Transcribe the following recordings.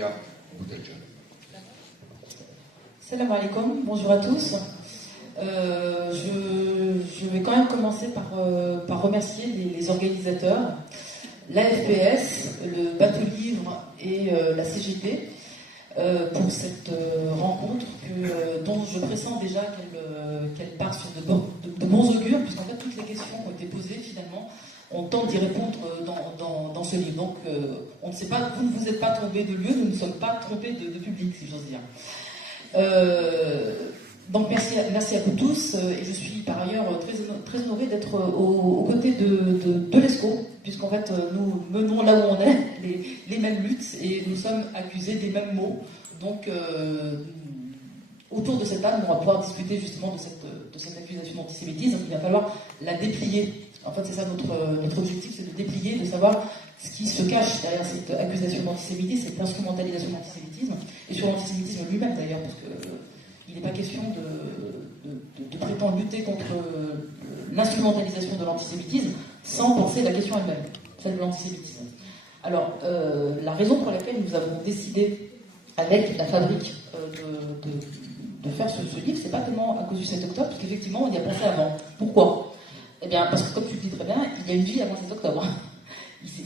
Maria Boutelja. Salam alaikum, bonjour à tous. Je vais quand même commencer par remercier les organisateurs, l'AFPS, le Bateau Livre et la CGT pour cette rencontre dont je pressens déjà qu'elle part sur de bons augures, puisqu'en fait toutes les questions ont été posées finalement. On tente d'y répondre dans ce livre. Donc, on ne sait pas, vous ne vous êtes pas trompés de lieu, nous ne sommes pas trompés de public, si j'ose dire. Donc, merci à vous tous. Et je suis par ailleurs très honorée d'être aux côtés de l'ESCO, puisqu'en fait, nous menons là où on est les mêmes luttes et nous sommes accusés des mêmes mots. Donc, autour de cette table, on va pouvoir discuter justement de cette accusation d'antisémitisme. Il va falloir la déplier. En fait, c'est ça notre objectif, c'est de déplier, de savoir ce qui se cache derrière cette accusation d'antisémitisme, cette instrumentalisation de l'antisémitisme, et sur l'antisémitisme lui-même d'ailleurs, parce qu'il n'est pas question de prétendre lutter contre l'instrumentalisation de l'antisémitisme sans penser la question elle-même, celle de l'antisémitisme. Alors, la raison pour laquelle nous avons décidé, avec la fabrique, de faire ce livre, c'est pas tellement à cause du 7 octobre, parce qu'effectivement, on y a pensé avant. Pourquoi ? Eh bien, parce que comme tu le dis très bien, il y a une vie avant le 7 octobre.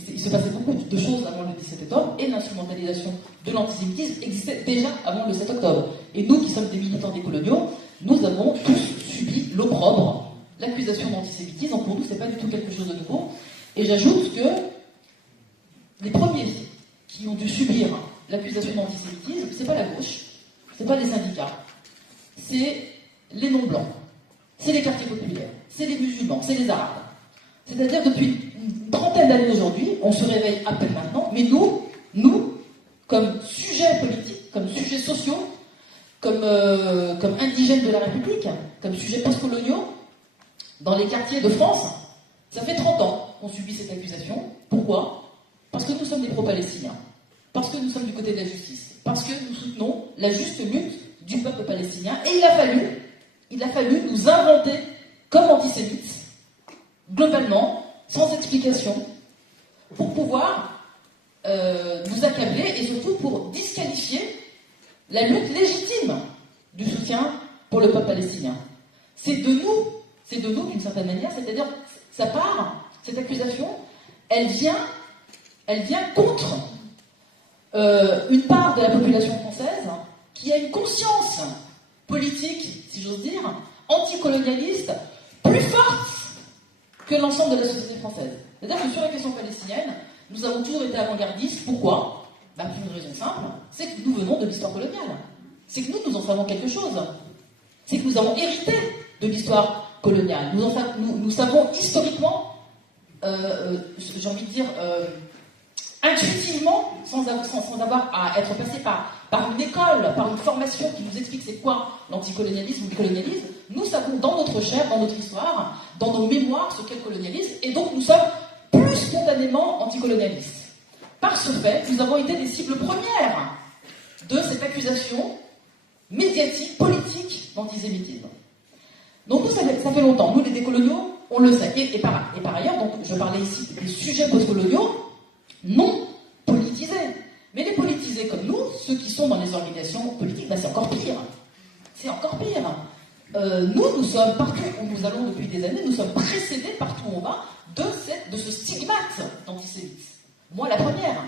Il se passait beaucoup de choses avant le 17 octobre, et l'instrumentalisation de l'antisémitisme existait déjà avant le 7 octobre. Et nous, qui sommes des militants décoloniaux, nous avons tous subi l'opprobre, l'accusation d'antisémitisme. Donc pour nous, c'est pas du tout quelque chose de nouveau. Et j'ajoute que les premiers qui ont dû subir l'accusation d'antisémitisme, c'est pas la gauche, c'est pas les syndicats, c'est les non-blancs, c'est les quartiers populaires, c'est les musulmans, c'est les arabes. C'est-à-dire depuis une trentaine d'années aujourd'hui, on se réveille à peine maintenant, mais nous, comme sujets politiques, comme sujets sociaux, comme indigènes de la République, comme sujets postcoloniaux, dans les quartiers de France, ça fait 30 ans qu'on subit cette accusation. Pourquoi ? Parce que nous sommes des pro-palestiniens, parce que nous sommes du côté de la justice, parce que nous soutenons la juste lutte du peuple palestinien, et il a fallu nous inventer comme antisémites, globalement, sans explication, pour pouvoir nous accabler et surtout pour disqualifier la lutte légitime du soutien pour le peuple palestinien. C'est de nous d'une certaine manière, c'est-à-dire, ça part, cette accusation, elle vient contre une part de la population française qui a une conscience politique, si j'ose dire, anticolonialiste, plus forte que l'ensemble de la société française. C'est-à-dire que sur la question palestinienne, nous avons toujours été avant-gardistes. Pourquoi ? Pour une raison simple, c'est que nous venons de l'histoire coloniale. C'est que nous en savons quelque chose. C'est que nous avons hérité de l'histoire coloniale. Nous savons historiquement, j'ai envie de dire, intuitivement, sans avoir à être passé par une école, par une formation qui nous explique c'est quoi l'anticolonialisme ou le colonialisme, nous savons dans notre chair, dans notre histoire, dans nos mémoires ce qu'est le colonialisme, et donc nous sommes plus spontanément anticolonialistes. Par ce fait, nous avons été des cibles premières de cette accusation médiatique, politique d'antisémitisme. Donc nous, ça fait longtemps. Nous, les décoloniaux, on le sait. Et par ailleurs, donc, je parlais ici des sujets postcoloniaux non politisés. Mais les politisés comme nous, ceux qui sont dans les organisations politiques, c'est encore pire. C'est encore pire. Nous sommes partout où nous allons depuis des années, nous sommes précédés partout où on va de ce stigmate d'antisémitisme. Moi, la première.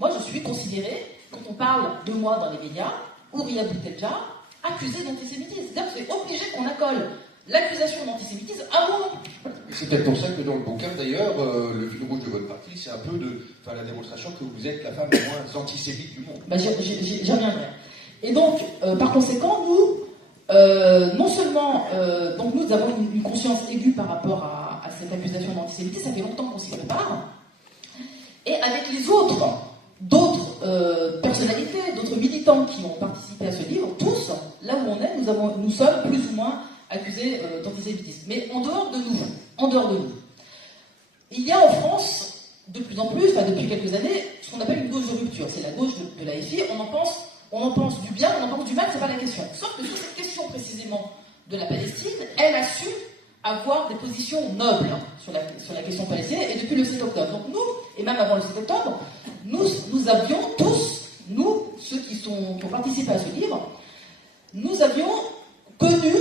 Moi, je suis considérée, quand on parle de moi dans les médias, Ouria Boutelja, accusée d'antisémitisme. C'est-à-dire que c'est obligé qu'on accole l'accusation d'antisémitisme à moi. C'est peut-être pour ça que dans le bouquin, d'ailleurs, le fil rouge de votre parti, c'est un peu de faire la démonstration que vous êtes la femme la moins antisémite du monde. J'y reviendrai. Et donc, par conséquent, nous, non seulement donc nous avons une conscience aiguë par rapport à cette accusation d'antisémitisme, ça fait longtemps qu'on s'y prépare, et avec d'autres personnalités, d'autres militants qui ont participé à ce livre, tous, là où on est, nous sommes plus ou moins accusés d'antisémitisme. Mais en dehors de nous, il y a en France, de plus en plus, depuis quelques années, ce qu'on appelle une gauche de rupture. C'est la gauche de la FI, on en pense du bien, on en pense du mal, c'est pas la question. Sauf que sur cette question précisément de la Palestine, elle a su avoir des positions nobles sur la question palestinienne, et depuis le 7 octobre. Donc nous, et même avant le 7 octobre, nous avions tous participer à ce livre, nous avions connu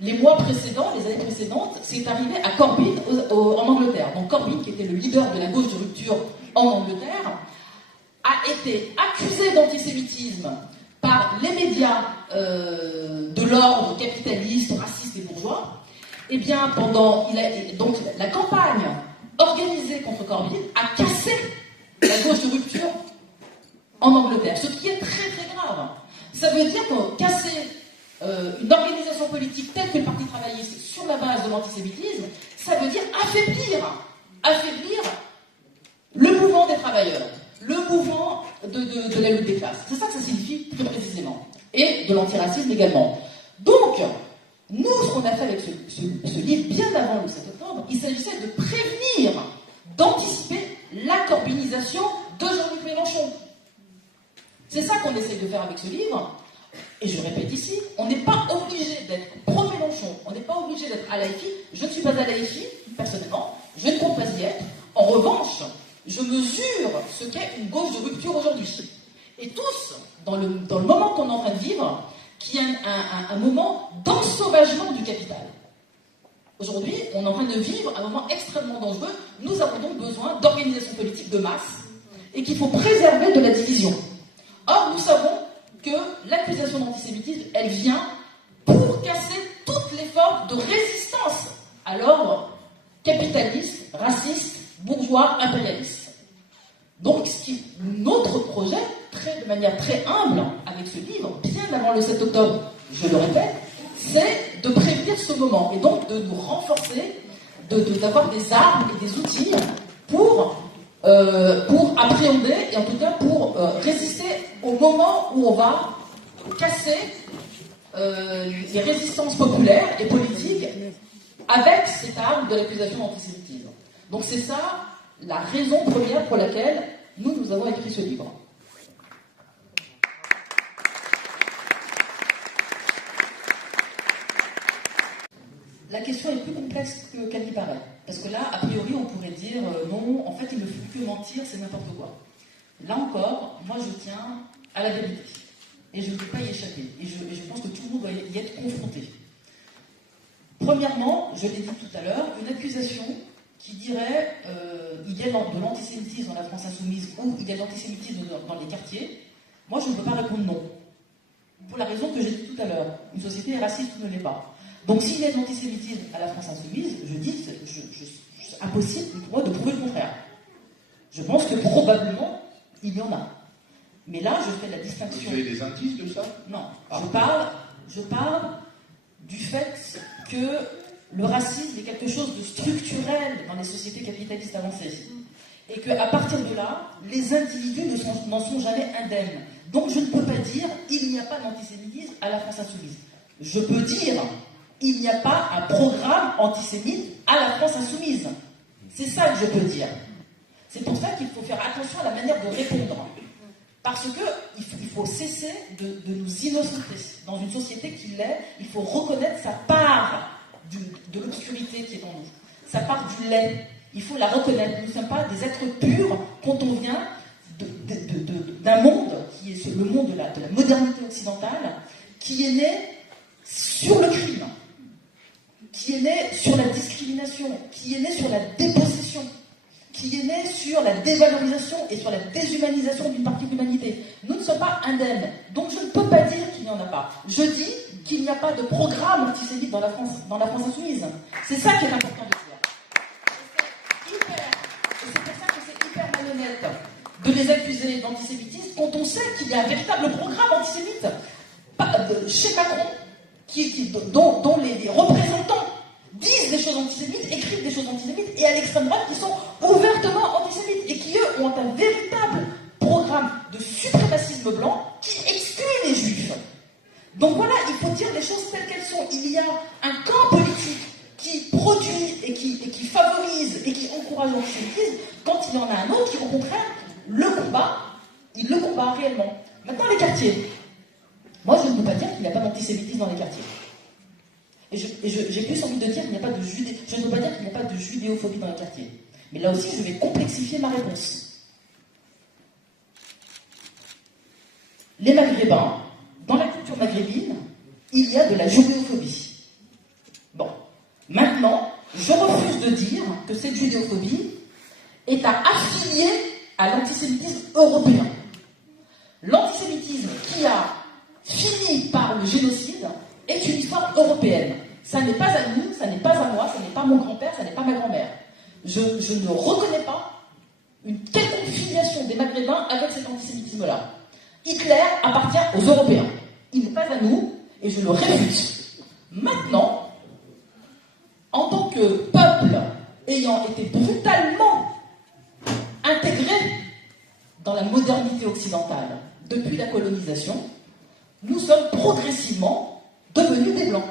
les mois précédents, les années précédentes, c'est arrivé à Corbyn en Angleterre. Donc Corbyn, qui était le leader de la gauche de rupture en Angleterre, a été accusé d'antisémitisme par les médias de l'ordre capitaliste, raciste et bourgeois. Eh bien, donc la campagne organisée contre Corbyn a cassé la gauche de rupture en Angleterre, ce qui est très très grave. Ça veut dire que casser une organisation politique telle que le Parti travailliste sur la base de l'antisémitisme, ça veut dire affaiblir le mouvement des travailleurs, le mouvement de la lutte des classes. C'est ça que ça signifie plus précisément. Et de l'antiracisme également. Donc, nous, ce qu'on a fait avec ce livre, bien avant le 7 octobre, il s'agissait de prévenir, d'anticiper la corbynisation de Jean-Luc Mélenchon. C'est ça qu'on essaye de faire avec ce livre. Et je répète ici, on n'est pas obligé d'être pro-Mélenchon, on n'est pas obligé d'être à l'AFI. Je ne suis pas à l'AFI, personnellement, je ne compte pas y être. En revanche, je mesure ce qu'est une gauche de rupture aujourd'hui. Et tous, dans le moment qu'on est en train de vivre, qui est un moment d'ensauvagement du capital. Aujourd'hui, on est en train de vivre un moment extrêmement dangereux. Nous avons donc besoin d'organisations politiques de masse et qu'il faut préserver de la division. Or, nous savons que l'accusation d'antisémitisme, elle vient pour casser toutes les formes de résistance à l'ordre capitaliste, raciste, bourgeois, impérialiste. Donc, notre projet, de manière très humble, avec ce livre, bien avant le 7 octobre, je le répète, c'est de prévenir ce moment et donc de nous renforcer, d'avoir des armes et des outils pour appréhender et en tout cas pour résister au moment où on va casser les résistances populaires et politiques avec cette arme de l'accusation d'antisémitisme. Donc c'est ça la raison première pour laquelle nous avons écrit ce livre. La question est plus complexe qu'elle n'y paraît. Parce que là, a priori, on pourrait dire non, en fait, il ne faut que mentir, c'est n'importe quoi. Là encore, moi, je tiens à la vérité. Et je ne peux pas y échapper. Et je pense que tout le monde doit y être confronté. Premièrement, je l'ai dit tout à l'heure, une accusation qui dirait il y a de l'antisémitisme dans la France insoumise ou il y a de l'antisémitisme dans les quartiers. Moi, je ne peux pas répondre non. Pour la raison que j'ai dit tout à l'heure. Une société est raciste ou ne l'est pas. Donc s'il y a de l'antisémitisme à la France insoumise, je dis que c'est impossible pour moi de prouver le contraire. Je pense que probablement, il y en a. Mais là, je fais la distinction. Vous avez des indices de ça? Non. Je parle du fait que le racisme est quelque chose de structurel dans les sociétés capitalistes avancées. Et qu'à partir de là, les individus n'en sont jamais indemnes. Donc je ne peux pas dire il n'y a pas d'antisémitisme à la France insoumise. Je peux dire il n'y a pas un programme antisémite à la France insoumise. C'est ça que je peux dire. C'est pour ça qu'il faut faire attention à la manière de répondre. Parce qu'il faut cesser de nous innocenter. Dans une société qui l'est, il faut reconnaître sa part de l'obscurité qui est en nous. Sa part du lait. Il faut la reconnaître. Nous ne sommes pas des êtres purs quand on vient d'un monde qui est le monde de la modernité occidentale, qui est né sur le crime, qui est né sur la discrimination, qui est né sur la dépossession, qui est né sur la dévalorisation et sur la déshumanisation d'une partie de l'humanité. Nous ne sommes pas indemnes. Donc je ne peux pas dire qu'il n'y en a pas. Je dis qu'il n'y a pas de programme antisémite dans la France insoumise. C'est ça qui est important de dire. Et c'est pour ça que c'est hyper malhonnête de les accuser d'antisémitisme quand on sait qu'il y a un véritable programme antisémite chez Macron dont les représentants disent des choses antisémites, écrivent des choses antisémites, et à l'extrême droite qui sont ouvertement antisémites et qui, eux, ont un véritable programme de suprémacisme blanc qui exclut les juifs. Donc voilà, il faut dire les choses telles qu'elles sont. Il y a un camp politique qui produit et qui favorise et qui encourage l'antisémitisme, quand il y en a un autre qui, au contraire, il le combat réellement. Maintenant, les quartiers. Moi, je ne peux pas dire qu'il n'y a pas d'antisémitisme dans les quartiers. Et j'ai plus envie de dire qu'il n'y a pas de je ne peux pas dire qu'il n'y a pas de judéophobie dans les quartiers. Mais là aussi, je vais complexifier ma réponse. Les Maghrébins maghrébin, dans la culture maghrébine, il y a de la judéophobie. Bon, maintenant, je refuse de dire que cette judéophobie est à affilier à l'antisémitisme européen. L'antisémitisme qui a fini par le génocide est une histoire européenne. Ça n'est pas à nous, ça n'est pas à moi, ça n'est pas mon grand-père, ça n'est pas ma grand-mère. Je ne reconnais pas une quelconque filiation des Maghrébins avec cet antisémitisme-là. Hitler appartient aux Européens. Il n'est pas à nous, et je le réfute. Maintenant, en tant que peuple ayant été brutalement intégré dans la modernité occidentale depuis la colonisation, nous sommes progressivement devenus des Blancs.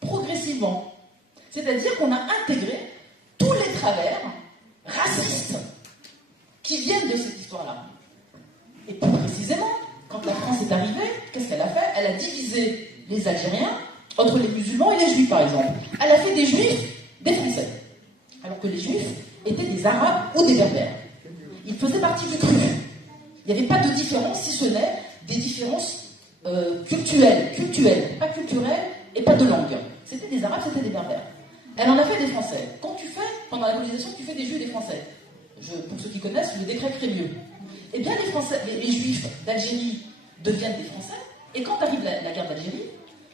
Progressivement. C'est-à-dire qu'on a intégré tous les travers racistes qui viennent de cette histoire-là. Et plus précisément, quand la France est arrivée, qu'est-ce qu'elle a fait? Elle a divisé les Algériens entre les musulmans et les Juifs, par exemple. Elle a fait des Juifs des Français, alors que les Juifs étaient des Arabes ou des Berbères. Ils faisaient partie du cru. Il n'y avait pas de différence, si ce n'est des différences culturelles, pas culturelles et pas de langue. C'était des Arabes, c'était des Berbères. Elle en a fait des Français. Quand tu fais, pendant la colonisation, tu fais des Juifs et des Français. Pour ceux qui connaissent, le décret Crémieux. Eh bien, les Français, les Juifs d'Algérie deviennent des Français, et quand arrive la guerre d'Algérie,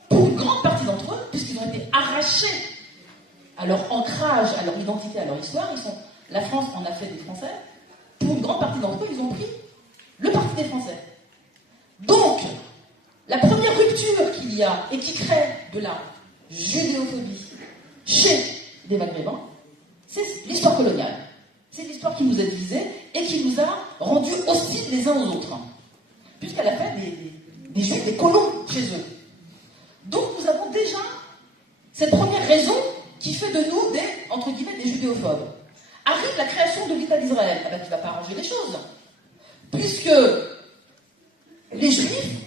pour une grande partie d'entre eux, puisqu'ils ont été arrachés à leur ancrage, à leur identité, à leur histoire, la France en a fait des Français, pour une grande partie d'entre eux, ils ont pris le parti des Français. Donc, la première rupture qu'il y a, et qui crée de la judéophobie chez les Maghrébins, c'est l'histoire coloniale. C'est l'histoire qui nous a divisés et qui nous a rendus hostiles les uns aux autres. Puisqu'elle a fait des Juifs, des colons chez eux. Donc nous avons déjà cette première raison qui fait de nous entre guillemets, des judéophobes. Arrive la création de l'État d'Israël. Ah ben, tu ne vas pas arranger les choses. Puisque les Juifs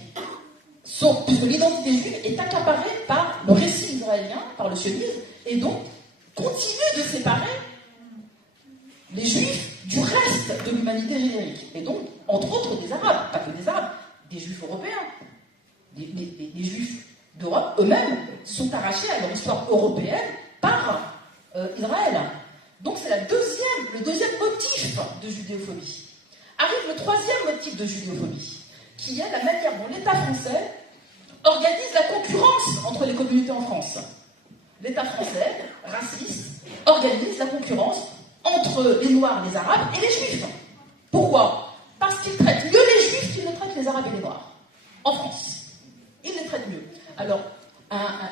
puisque l'identité juive est accaparée par le récit israélien, par le sionisme, et donc continue de séparer les Juifs du reste de l'humanité générique. Et donc, entre autres, des Arabes, pas que des Arabes, des Juifs européens. Les Juifs d'Europe, eux-mêmes, sont arrachés à leur histoire européenne par Israël. Donc c'est le deuxième motif de judéophobie. Arrive le troisième motif de judéophobie, qui est la manière dont l'État français organise la concurrence entre les communautés en France. L'État français, raciste, organise la concurrence entre les Noirs, les Arabes et les Juifs. Pourquoi? Parce qu'il traite mieux les Juifs qu'il ne traite les Arabes et les Noirs. En France. Il les traite mieux. Alors,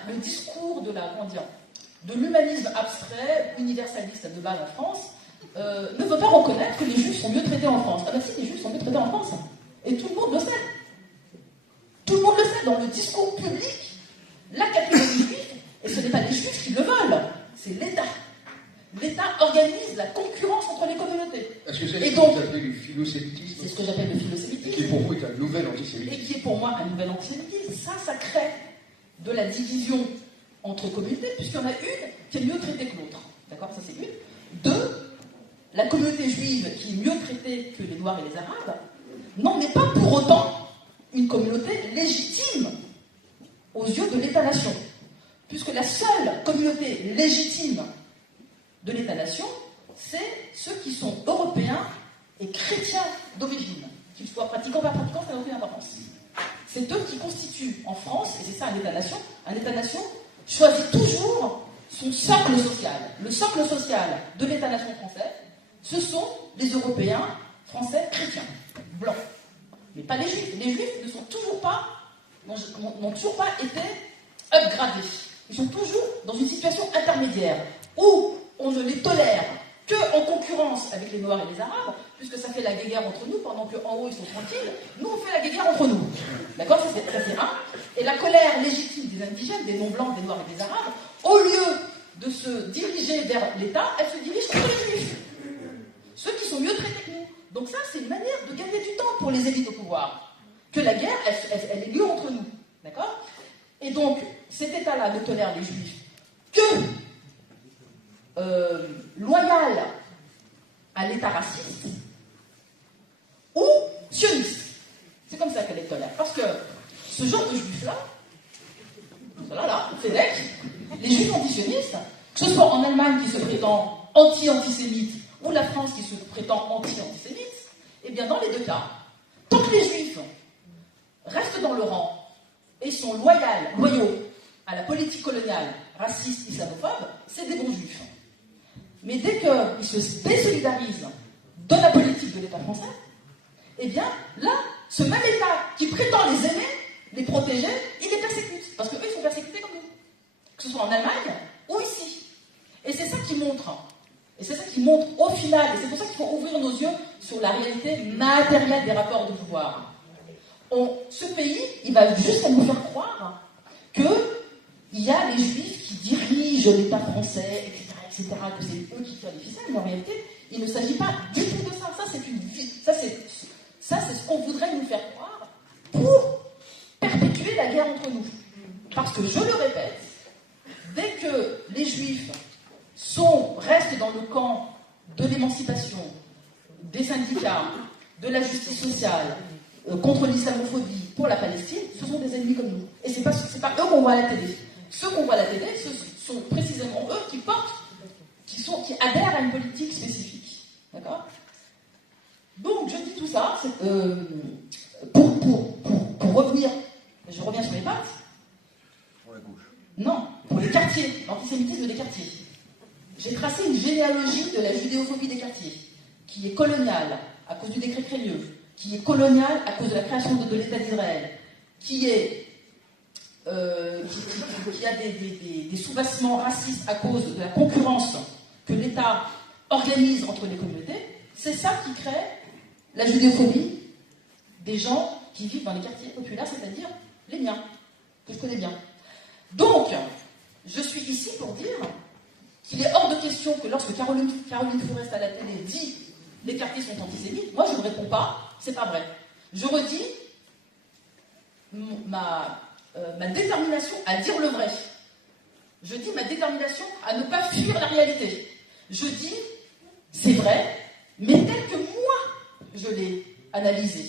le discours de l'humanisme abstrait, universaliste de base en France, ne veut pas reconnaître que les Juifs sont mieux traités en France. Ah ben si, les Juifs sont mieux traités en France. Et tout le monde le sait. Tout le monde le sait. Dans le discours public, la catégorie juive, et ce n'est pas les Juifs qui le veulent, c'est l'État. L'État organise la concurrence entre les communautés. Est-ce que c'est ce que vous appelez le philosémitisme? C'est ce que j'appelle le philosémitisme. Et qui pour vous est un nouvel antisémitisme. Et qui est pour moi un nouvel antisémitisme. Ça crée de la division entre communautés, puisqu'il y en a une qui est mieux traitée que l'autre. D'accord? Ça c'est une. Deux, la communauté juive qui est mieux traitée que les Noirs et les Arabes n'en est pas pour autant une communauté légitime aux yeux de l'État-nation. Puisque la seule communauté légitime de l'État-nation, c'est ceux qui sont européens et chrétiens d'origine. Qu'ils soient pratiquants ou pas pratiquants, ça n'a aucune importance. C'est eux qui constituent en France, et c'est ça un État-nation. Un État-nation choisit toujours son socle social. Le socle social de l'État-nation français, ce sont les Européens, français, chrétiens, blancs. Mais pas les Juifs. Les Juifs n'ont toujours pas été upgradés. Ils sont toujours dans une situation intermédiaire où on ne les tolère qu'en concurrence avec les Noirs et les Arabes, puisque ça fait la guéguerre entre nous, pendant qu'en haut ils sont tranquilles, nous on fait la guéguerre entre nous. D'accord? Ça c'est un. Et la colère légitime des indigènes, des non-blancs, des Noirs et des Arabes, au lieu de se diriger vers l'État, elle se dirige contre les Juifs. Ceux qui sont mieux traités que nous. Donc ça, c'est une manière de gagner du temps pour les élites au pouvoir. Que la guerre, elle est lieu entre nous. D'accord? Et donc, cet État-là ne tolère les Juifs que loyal à l'État raciste ou sioniste. C'est comme ça qu'elle les tolère. Parce que ce genre de juifs-là, là, Fedek, les juifs antisionistes, que ce soit en Allemagne qui se prétend anti-antisémite ou la France qui se prétend anti-antisémite, eh bien dans les deux cas, tant que les juifs restent dans le rang et sont loyaux à la politique coloniale, raciste, islamophobe, c'est des bons juifs. Mais dès qu'ils se désolidarisent de la politique de l'État français, eh bien là, ce même État qui prétend les aimer, les protéger, il les persécute. Parce qu'eux, ils sont persécutés comme nous. Que ce soit en Allemagne ou ici. Et c'est ça qui montre. Et c'est ça qui montre au final, et c'est pour ça qu'il faut ouvrir nos yeux sur la réalité matérielle des rapports de pouvoir. Ce pays, il va jusqu'à nous faire croire qu'il y a les juifs qui dirigent l'État français, etc., que c'est eux qui tirent les ficelles, mais en réalité, il ne s'agit pas du tout de ça. Ça, c'est ce qu'on voudrait nous faire croire pour perpétuer la guerre entre nous. Parce que, je le répète, dès que les juifs restent dans le camp de l'émancipation, des syndicats, de la justice sociale, contre l'islamophobie, pour la Palestine, ce sont des ennemis comme nous. Et c'est pas eux qu'on voit à la télé. Ceux qu'on voit à la télé, ce sont précisément eux qui adhèrent à une politique spécifique. D'accord ? Donc, je dis tout ça pour revenir, je reviens sur les pattes. Pour la gauche. Non, pour les quartiers, l'antisémitisme des quartiers. J'ai tracé une généalogie de la judéophobie des quartiers, qui est coloniale à cause du décret Crémieux, qui est coloniale à cause de la création de l'État d'Israël, qui a des soubassements racistes à cause de la concurrence que l'État organise entre les communautés. C'est ça qui crée la judéophobie des gens qui vivent dans les quartiers populaires, c'est-à-dire les miens, que je connais bien. Donc, je suis ici pour dire qu'il est hors de question que lorsque Caroline Fourest à la télé dit « les quartiers sont antisémites », moi je ne réponds pas, c'est pas vrai. Je redis ma détermination à dire le vrai. Je dis ma détermination à ne pas fuir la réalité. Je dis, c'est vrai, mais tel que moi je l'ai analysé.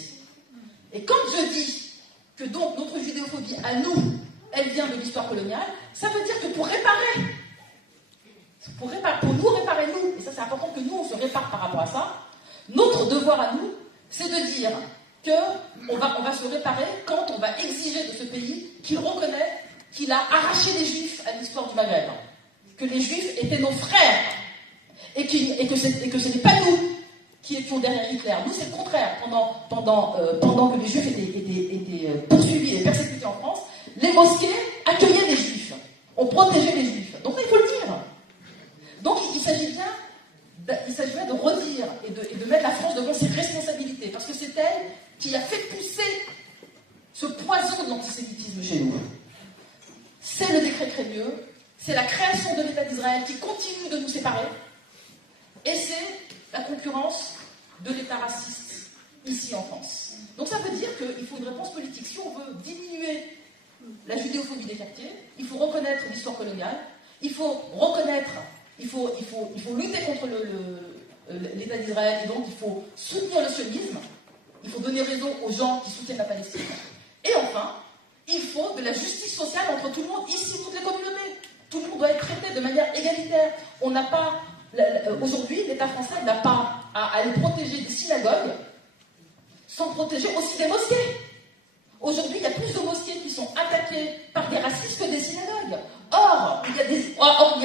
Et quand je dis que donc notre judéophobie à nous, elle vient de l'histoire coloniale, ça veut dire que pour nous réparer nous, et ça c'est important que nous on se répare par rapport à ça, notre devoir à nous, c'est de dire qu'on va se réparer quand on va exiger de ce pays qu'il reconnaît qu'il a arraché les Juifs à l'histoire du Maghreb, que les Juifs étaient nos frères, et que ce n'est pas nous qui étions derrière Hitler. Nous, c'est le contraire. Pendant que les Juifs étaient poursuivis et persécutés en France, les mosquées accueillaient les Juifs. On protégeait les Juifs. Donc, il faut le dire. Donc, il s'agit bien de redire et de mettre la France devant ses responsabilités, parce que c'est elle qui a fait pousser ce poison de l'antisémitisme chez nous. C'est le décret Crémieux, c'est la création de l'État d'Israël qui continue de nous séparer, et c'est la concurrence de l'État raciste ici en France. Donc ça veut dire qu'il faut une réponse politique. Si on veut diminuer la judéophobie des quartiers, il faut reconnaître l'histoire coloniale, il faut lutter contre l'État d'Israël, et donc il faut soutenir le sionisme, il faut donner raison aux gens qui soutiennent la Palestine. Et enfin, il faut de la justice sociale entre tout le monde, ici, toutes les communautés. Tout le monde doit être traité de manière égalitaire. On n'a pas... Aujourd'hui, l'État français n'a pas à aller protéger des synagogues sans protéger aussi des mosquées. Aujourd'hui, il y a plus de mosquées qui sont attaquées par des racistes que des synagogues. Or, il y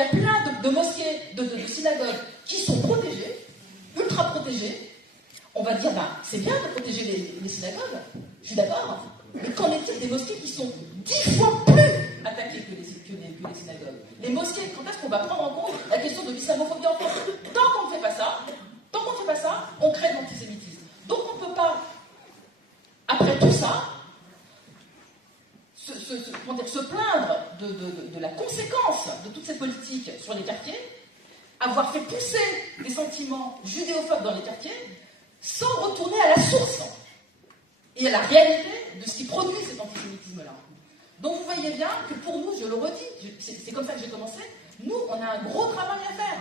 a plein de mosquées, de synagogues qui sont protégées, ultra protégées. On va dire, c'est bien de protéger les synagogues, je suis d'accord, mais qu'en est-il des mosquées qui sont 10 fois plus attaquées que les synagogues? Les mosquées, quand est-ce qu'on va prendre en compte la question de l'islamophobie en France? Tant qu'on ne fait pas ça, on crée de l'antisémitisme. Donc on ne peut pas, après tout ça, se plaindre de la conséquence de toute cette politique sur les quartiers, avoir fait pousser des sentiments judéophobes dans les quartiers, sans retourner à la source et à la réalité de ce qui produit cet antisémitisme-là. Donc vous voyez bien que pour nous, je le redis, c'est comme ça que j'ai commencé, nous, on a un gros travail à faire.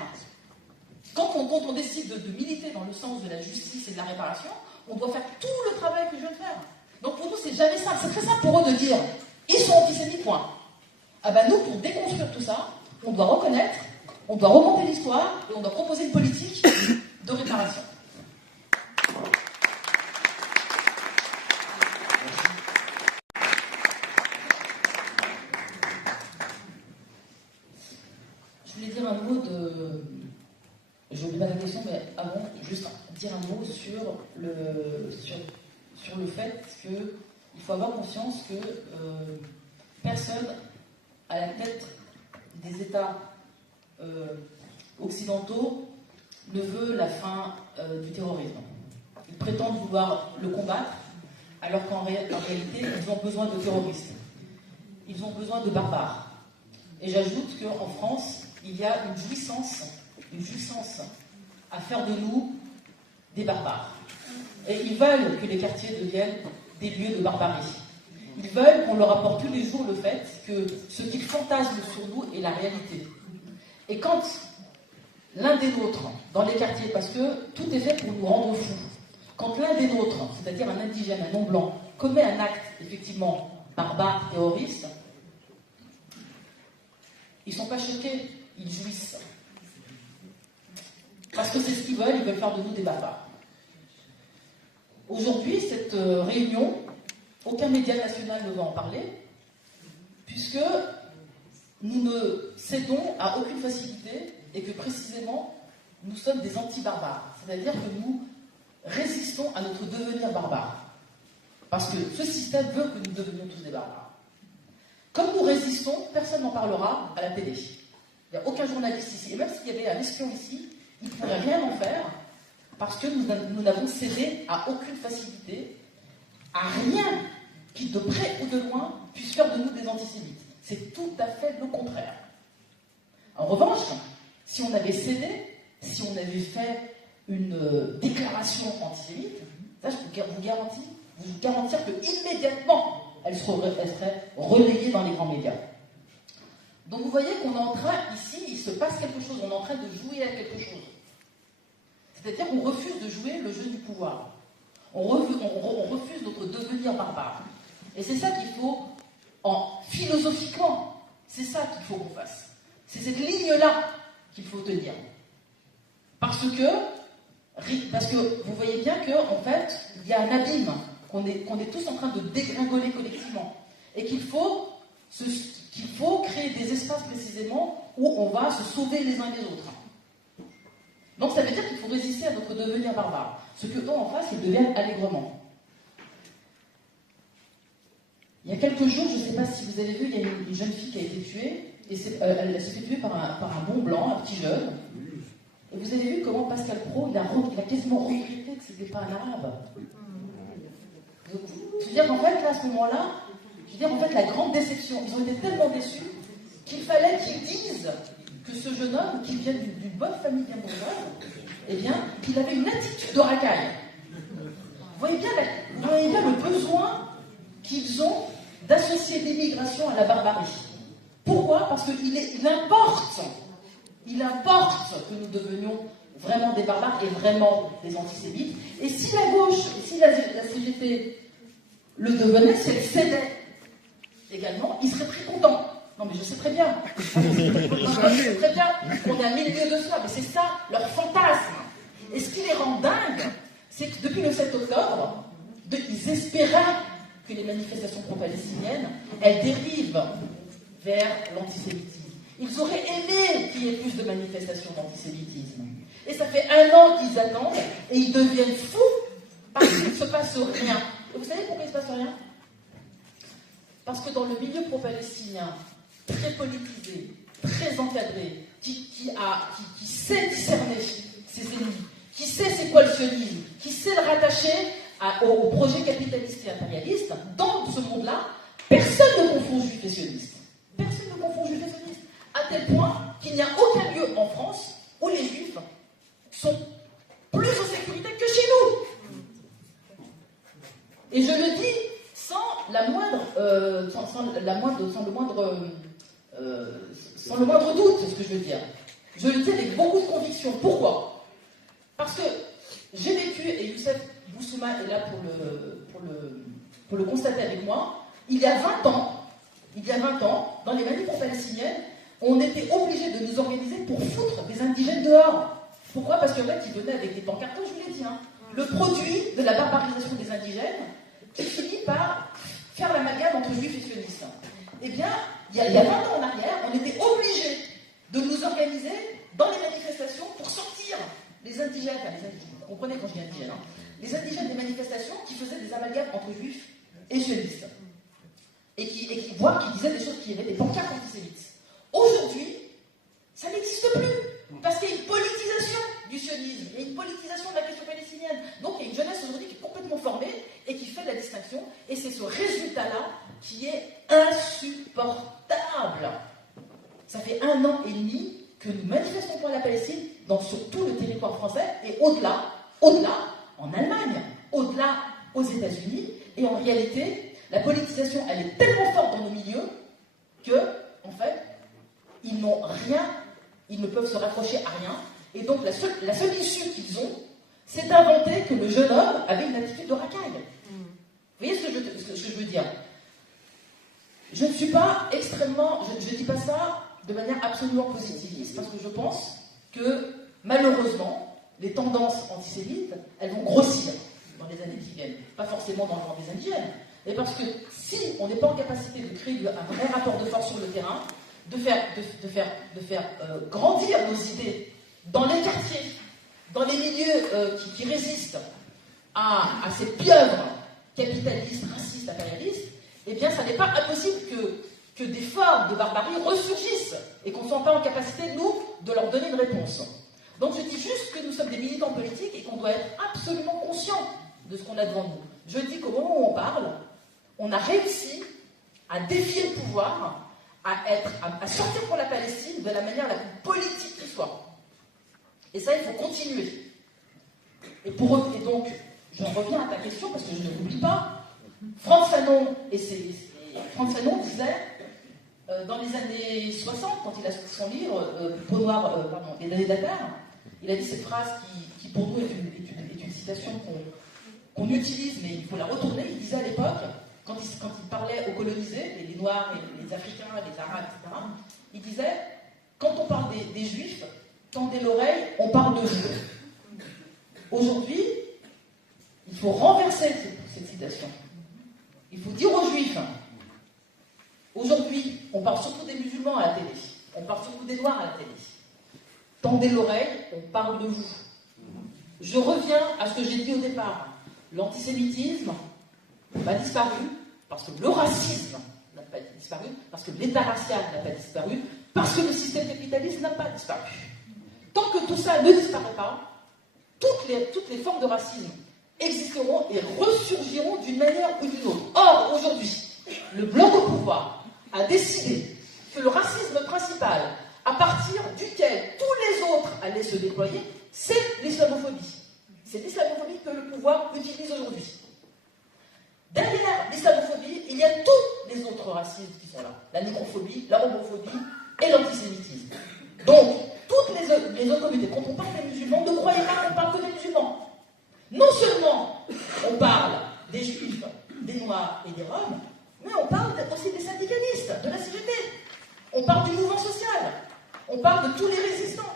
Quand on décide de militer dans le sens de la justice et de la réparation, on doit faire tout le travail que je viens de faire. Donc pour nous, c'est jamais simple. C'est très simple pour eux de dire ils sont antisémites, point. Ah ben nous, pour déconstruire tout ça, on doit reconnaître, on doit remonter l'histoire et on doit proposer une politique de réparation. Je voulais dire un mot de... Je n'oublie pas la question, mais avant, juste dire un mot sur le fait qu'il faut avoir conscience que personne à la tête des États occidentaux ne veut la fin du terrorisme. Ils prétendent vouloir le combattre, alors qu'en réalité, ils ont besoin de terroristes. Ils ont besoin de barbares. Et j'ajoute qu'en France, il y a une jouissance à faire de nous des barbares. Et ils veulent que les quartiers deviennent des lieux de barbarie. Ils veulent qu'on leur apporte tous les jours le fait que ce qu'ils fantasment sur nous est la réalité. Et quand l'un des nôtres, dans les quartiers, parce que tout est fait pour nous rendre fous, quand l'un des nôtres, c'est-à-dire un indigène, un non-blanc, commet un acte, effectivement, barbare, terroriste, ils ne sont pas choqués, ils jouissent. Parce que c'est ce qu'ils veulent faire de nous des barbares. Aujourd'hui, cette réunion, aucun média national ne va en parler, puisque nous ne cédons à aucune facilité et que précisément, nous sommes des anti-barbares. C'est-à-dire que nous résistons à notre devenir barbare. Parce que ce système veut que nous devenions tous des barbares. Comme nous résistons, personne n'en parlera à la télé. Il n'y a aucun journaliste ici. Et même s'il y avait un espion ici, il ne pourrait rien en faire parce que nous n'avons cédé à aucune facilité, à rien qui, de près ou de loin, puisse faire de nous des antisémites. C'est tout à fait le contraire. En revanche, si on avait cédé, si on avait fait une déclaration antisémite, ça je peux vous garantir que immédiatement, elle serait relayée dans les grands médias. Donc vous voyez qu'on est en train, ici, il se passe quelque chose, on est en train de jouer à quelque chose. C'est-à-dire qu'on refuse de jouer le jeu du pouvoir. On refuse notre devenir barbare. Et c'est ça qu'il faut, philosophiquement, c'est ça qu'il faut qu'on fasse. C'est cette ligne-là qu'il faut tenir. Parce que vous voyez bien qu'en fait, il y a un abîme, qu'on est tous en train de dégringoler collectivement. Et qu'il faut créer des espaces précisément où on va se sauver les uns les autres. Donc ça veut dire qu'il faut résister à notre devenir barbare. Ce que eux en face, ils deviennent allègrement. Il y a quelques jours, je ne sais pas si vous avez vu, il y a une jeune fille qui a été tuée, et elle s'est fait tuer par un bon blanc, un petit jeune. Et vous avez vu comment Pascal Praud, il a quasiment regretté que ce n'était pas un arabe. Je veux dire qu'en fait, là, à ce moment-là, la grande déception, ils ont été tellement déçus qu'il fallait qu'ils disent que ce jeune homme, qui vient d'une bonne famille bien bourgeoise, eh bien, qu'il avait une attitude de racaille. Vous voyez bien le besoin qu'ils ont d'associer l'immigration à la barbarie. Pourquoi ? Parce qu'il importe que nous devenions vraiment des barbares et vraiment des antisémites. Et si la gauche, si la CGT le devenait, si elle cédait également, ils seraient très contents. Non mais je sais très bien. Je sais très bien qu'on est à milieu de cela, mais c'est ça leur fantasme. Et ce qui les rend dingues, c'est que depuis le 7 octobre, ils espéraient que les manifestations pro-palestiniennes, elles dérivent vers l'antisémitisme. Ils auraient aimé qu'il y ait plus de manifestations d'antisémitisme. Et ça fait 1 an qu'ils attendent, et ils deviennent fous parce qu'il ne se passe rien. Et vous savez pourquoi il ne se passe rien ? Parce que dans le milieu pro-palestinien, très politisé, très encadré, qui sait discerner ses ennemis, qui sait c'est quoi le sionisme, qui sait le rattacher au projet capitaliste et impérialiste, dans ce monde-là, personne ne confond juifs et sionistes. Personne ne confond juifs et sionistes. À tel point qu'il n'y a aucun lieu en France où les juifs sont plus en sécurité que chez nous. Et je le dis sans le moindre doute, c'est ce que je veux dire. Je le dis avec beaucoup de conviction. Pourquoi ? Parce que j'ai vécu, et Youssef Boussouma est là pour pour le constater avec moi, il y a 20 ans, dans les manifs palestiniennes, on était obligé de nous organiser pour foutre des indigènes dehors. Pourquoi? Parce qu'en fait, ils venaient avec des pancartes, je vous l'ai dit, hein, le produit de la barbarisation des indigènes qui finit par faire l'amalgame entre juifs et sionistes. Eh bien, il y a 20 ans en arrière, on était obligé de nous organiser dans les manifestations pour sortir les indigènes, vous comprenez quand je dis indigènes, hein, les indigènes des manifestations qui faisaient des amalgames entre juifs et sionistes. Et qui disaient des choses qui avaient des pancartes antisémites. Aujourd'hui, ça n'existe plus. Parce qu'il y a une politisation du sionisme, il y a une politisation de la question palestinienne. Donc il y a une jeunesse aujourd'hui qui est complètement formée et qui fait de la distinction. Et c'est ce résultat-là qui est insupportable. Ça fait 1 an et demi que nous manifestons pour la Palestine sur tout le territoire français et au-delà, en Allemagne, au-delà, aux États-Unis. Et en réalité, la politisation, elle est tellement forte dans nos milieux que, en fait, ils n'ont rien, ils ne peuvent se raccrocher à rien. Et donc, la seule issue qu'ils ont, c'est d'inventer que le jeune homme avait une attitude de racaille. Vous voyez ce que je veux dire? Je ne suis pas extrêmement... Je ne dis pas ça de manière absolument positiviste, parce que je pense que, malheureusement, les tendances antisémites, elles vont grossir dans les années qui viennent. Pas forcément dans le genre des indigènes, mais parce que si on n'est pas en capacité de créer un vrai rapport de force sur le terrain, de faire grandir nos idées dans les quartiers, dans les milieux qui résistent à ces pieuvres capitalistes, racistes, impérialistes, eh bien, ça n'est pas impossible que des formes de barbarie ressurgissent et qu'on ne soit pas en capacité, nous, de leur donner une réponse. Donc, je dis juste que nous sommes des militants politiques et qu'on doit être absolument conscients de ce qu'on a devant nous. Je dis qu'au moment où on parle, on a réussi à défier le pouvoir, à sortir pour la Palestine de la manière la plus politique qui soit. Et ça, il faut continuer. Et donc, j'en reviens à ta question, parce que je ne l'oublie pas, Frantz Fanon disait, dans les années 60, quand il a sorti son livre, Peau noire, Les damnés de la terre, il a dit cette phrase qui pour nous est une citation qu'on utilise, mais il faut la retourner. Il disait à l'époque, quand il parlait aux colonisés, les Noirs, les Africains, les Arabes, etc., il disait, quand on parle des Juifs, tendez l'oreille, on parle de vous. Aujourd'hui, il faut renverser cette citation. Il faut dire aux Juifs, aujourd'hui, on parle surtout des musulmans à la télé, on parle surtout des Noirs à la télé. Tendez l'oreille, on parle de vous. Je reviens à ce que j'ai dit au départ. L'antisémitisme n'a pas disparu, parce que le racisme n'a pas disparu, parce que l'État racial n'a pas disparu, parce que le système capitaliste n'a pas disparu. Tant que tout ça ne disparaît pas, toutes les formes de racisme existeront et ressurgiront d'une manière ou d'une autre. Or, aujourd'hui, le bloc au pouvoir a décidé que le racisme principal, à partir duquel tous les autres allaient se déployer, c'est l'islamophobie. C'est l'islamophobie que le pouvoir utilise aujourd'hui. Derrière l'islamophobie, il y a tous les autres racismes qui sont là. La négrophobie, la homophobie et l'antisémitisme. Donc, toutes les autres communautés, quand on parle des musulmans, ne croyez pas qu'on parle que des musulmans. Non seulement on parle des juifs, des noirs et des roms, mais on parle aussi des syndicalistes, de la CGT. On parle du mouvement social. On parle de tous les résistants.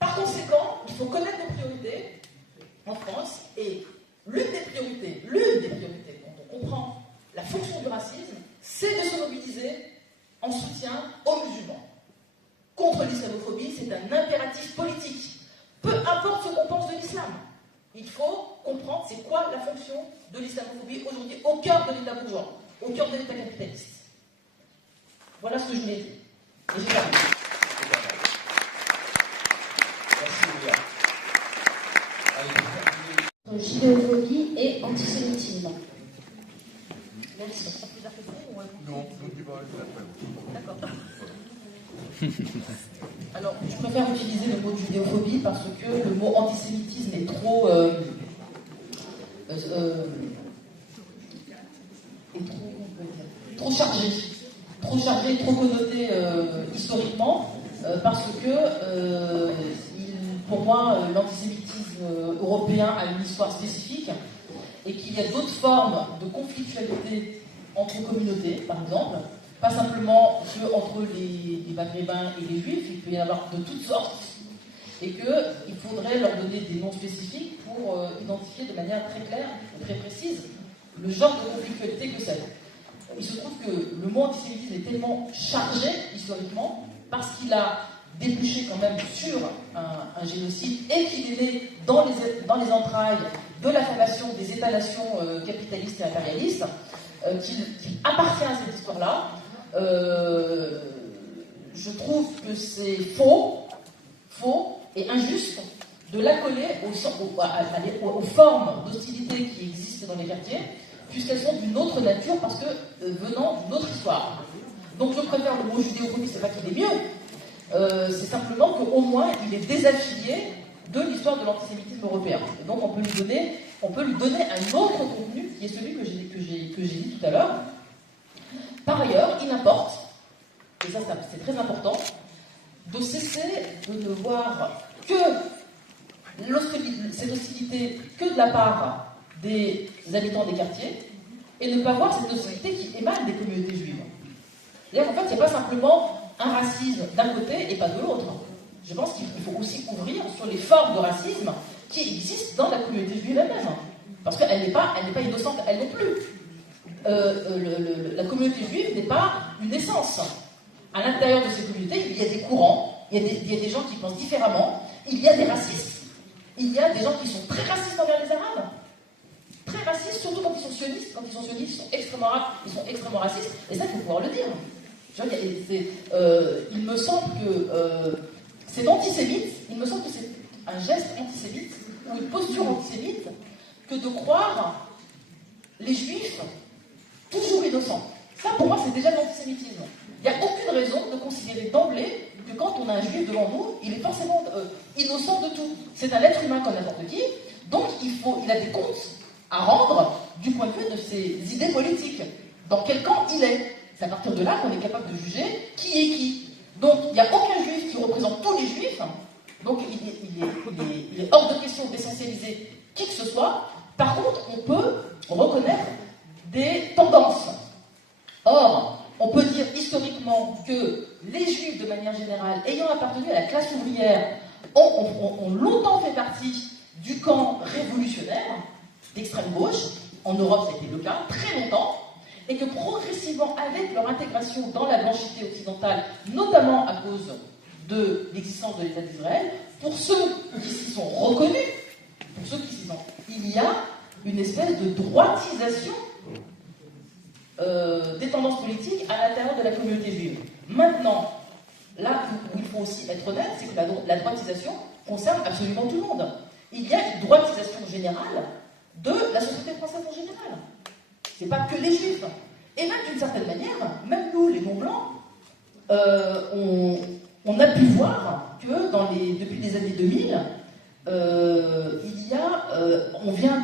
Par conséquent, il faut connaître nos priorités en France, et l'une des priorités, quand on comprend la fonction du racisme, c'est de se mobiliser en soutien aux musulmans. Contre l'islamophobie, c'est un impératif politique. Peu importe ce qu'on pense de l'islam, il faut comprendre c'est quoi la fonction de l'islamophobie aujourd'hui au cœur de l'État bourgeois, au cœur de l'État capitaliste. Voilà ce que je voulais dire. Et j'ai terminé. Judéophobie et antisémitisme. Merci. Non, je ne dis pas. D'accord. Alors, je préfère utiliser le mot judéophobie parce que le mot antisémitisme est trop chargé, trop connoté historiquement, parce que pour moi, l'antisémitisme européen a une histoire spécifique et qu'il y a d'autres formes de conflictualité entre communautés, par exemple, pas simplement entre les Maghrébins et les Juifs, il peut y en avoir de toutes sortes, et qu'il faudrait leur donner des noms spécifiques pour identifier de manière très claire et très précise le genre de conflictualité que c'est. Il se trouve que le mot antisémitisme est tellement chargé historiquement parce qu'il a débouché quand même sur un génocide et qu'il est né dans les entrailles de la formation des États-nations capitalistes et impérialistes, qu'il appartient à cette histoire-là. Je trouve que c'est faux et injuste de l'accoler aux formes d'hostilité qui existent dans les quartiers, puisqu'elles sont d'une autre nature, parce que venant d'une autre histoire. Donc je préfère le mot judéophobie, c'est pas qu'il est mieux, c'est simplement qu'au moins il est désaffilié de l'histoire de l'antisémitisme européen. Et donc on peut lui donner un autre contenu, qui est celui que j'ai dit tout à l'heure. Par ailleurs, il importe, et ça c'est très important, de cesser de ne voir que cette hostilité que de la part des habitants des quartiers, et ne pas voir cette hostilité qui émane des communautés juives. C'est-à-dire qu'en fait, il n'y a pas simplement un racisme d'un côté et pas de l'autre. Je pense qu'il faut aussi ouvrir sur les formes de racisme qui existent dans la communauté juive elle-même. Parce qu'elle n'est pas innocente, elle non plus. La communauté juive n'est pas une essence. À l'intérieur de ces communautés, il y a des courants, il y a des gens qui pensent différemment, il y a des racistes, il y a des gens qui sont très racistes envers les Arabes, très racistes, surtout quand ils sont sionistes. Quand ils sont sionistes, ils sont extrêmement racistes, et ça, il faut pouvoir le dire. Il me semble que c'est antisémite, il me semble que c'est un geste antisémite, ou une posture antisémite, que de croire les juifs toujours innocents. Ça, pour moi, c'est déjà de l'antisémitisme. Il n'y a aucune raison de considérer d'emblée que quand on a un juif devant nous, il est forcément innocent de tout. C'est un être humain comme n'importe qui, donc il a des comptes à rendre du point de vue de ses idées politiques. Dans quel camp il est. C'est à partir de là qu'on est capable de juger qui est qui. Donc il n'y a aucun juif qui représente tous les juifs, donc il est hors de question d'essentialiser qui que ce soit. Par contre, on peut reconnaître des tendances. Or, on peut dire historiquement que les juifs, de manière générale, ayant appartenu à la classe ouvrière, ont longtemps fait partie du camp révolutionnaire d'extrême gauche. En Europe, ça a été le cas très longtemps. Et que progressivement, avec leur intégration dans la blanchité occidentale, notamment à cause de l'existence de l'État d'Israël, pour ceux qui s'y sont reconnus, il y a une espèce de droitisation des tendances politiques à l'intérieur de la communauté juive. Maintenant, là où il faut aussi être honnête, c'est que la droitisation concerne absolument tout le monde. Il y a une droitisation générale de la société française en général. C'est pas que les juifs. Et même d'une certaine manière, même nous, les non-blancs, on a pu voir que depuis les années 2000, on vient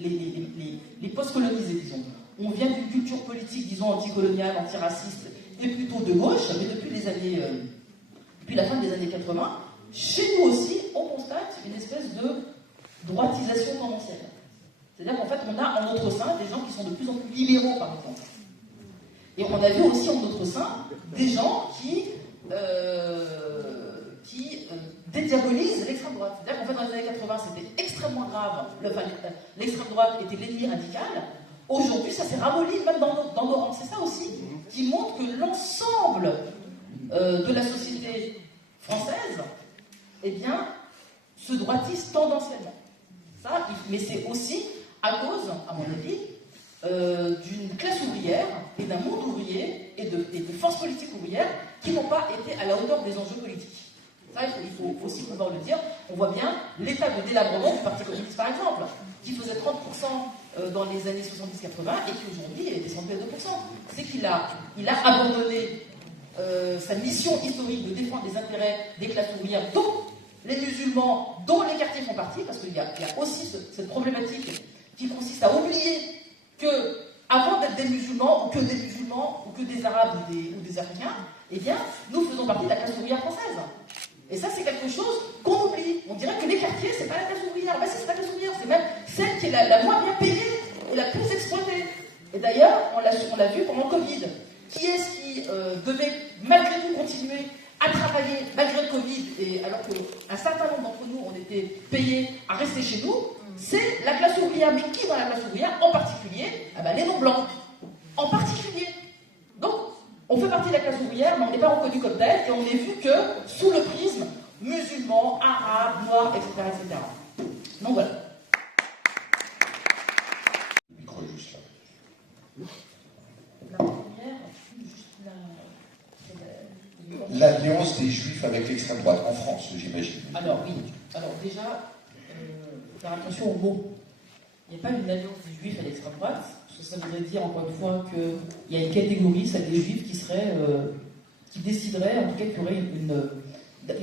les post-colonisés, disons. On vient d'une culture politique, disons, anticoloniale, antiraciste, et plutôt de gauche, mais depuis la fin des années 80, chez nous aussi, on constate une espèce de droitisation tendancielle. C'est-à-dire qu'en fait, on a en notre sein des gens qui sont de plus en plus libéraux, par exemple. Et on a vu aussi en notre sein des gens qui dédiabolisent l'extrême droite. C'est-à-dire qu'en fait, dans les années 80, c'était extrêmement grave. L'extrême droite était l'ennemi radical. Aujourd'hui, ça s'est ramolli même dans nos rangs. C'est ça aussi qui montre que l'ensemble de la société française, eh bien, se droitise tendanciellement. Ça, mais c'est aussi à cause, à mon avis, d'une classe ouvrière et d'un monde ouvrier et de forces politiques ouvrières qui n'ont pas été à la hauteur des enjeux politiques. Ça, il faut aussi pouvoir le dire. On voit bien l'état de délabrement du Parti communiste, par exemple, qui faisait 30% dans les années 70-80 et qui aujourd'hui est descendu à 2%. C'est qu'il a abandonné sa mission historique de défendre les intérêts des classes ouvrières, dont les musulmans, dont les quartiers font partie, parce qu'il y a aussi cette problématique qui consiste à oublier que, avant d'être des musulmans, ou que des arabes ou des africains, eh bien, nous faisons partie de la classe ouvrière française. Et ça, c'est quelque chose qu'on oublie. On dirait que les quartiers, c'est pas la classe ouvrière. Ben, c'est la classe ouvrière, la plus exploitée. Et d'ailleurs, on l'a vu pendant le Covid. Qui est-ce qui devait malgré tout continuer à travailler malgré le Covid, et alors qu'un certain nombre d'entre nous, on était payés à rester chez nous? C'est la classe ouvrière. Mais qui dans la classe ouvrière? En particulier, les non-blancs. En particulier. Donc, on fait partie de la classe ouvrière, mais on n'est pas reconnu comme tel, et on n'est vu que sous le prisme musulman, arabe, noir, etc., etc. Donc voilà. Le micro est juste là. La première, juste L'alliance des Juifs avec l'extrême droite en France, j'imagine. Alors oui. Alors déjà, faut faire attention aux mots. Il n'y a pas une alliance des Juifs à l'extrême droite, parce que ça voudrait dire encore une fois qu'il y a une catégorie, celle des Juifs, qui déciderait, en tout cas qu'il y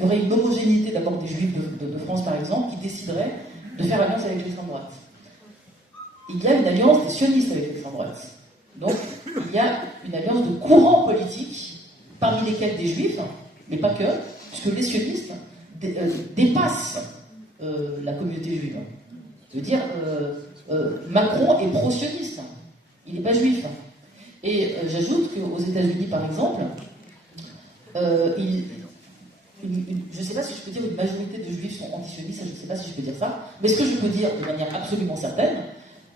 aurait une homogénéité d'abord des Juifs de France par exemple, qui déciderait de faire alliance avec l'extrême droite. Il y a une alliance des sionistes avec l'extrême droite. Donc il y a une alliance de courants politiques, parmi lesquels des Juifs, mais pas que, puisque les sionistes dépassent la communauté juive. Je veux dire, Macron est pro-sioniste, il n'est pas juif. Et j'ajoute qu'aux États-Unis, par exemple, je ne sais pas si je peux dire une majorité de juifs sont antisionistes, je ne sais pas si je peux dire ça, mais ce que je peux dire de manière absolument certaine,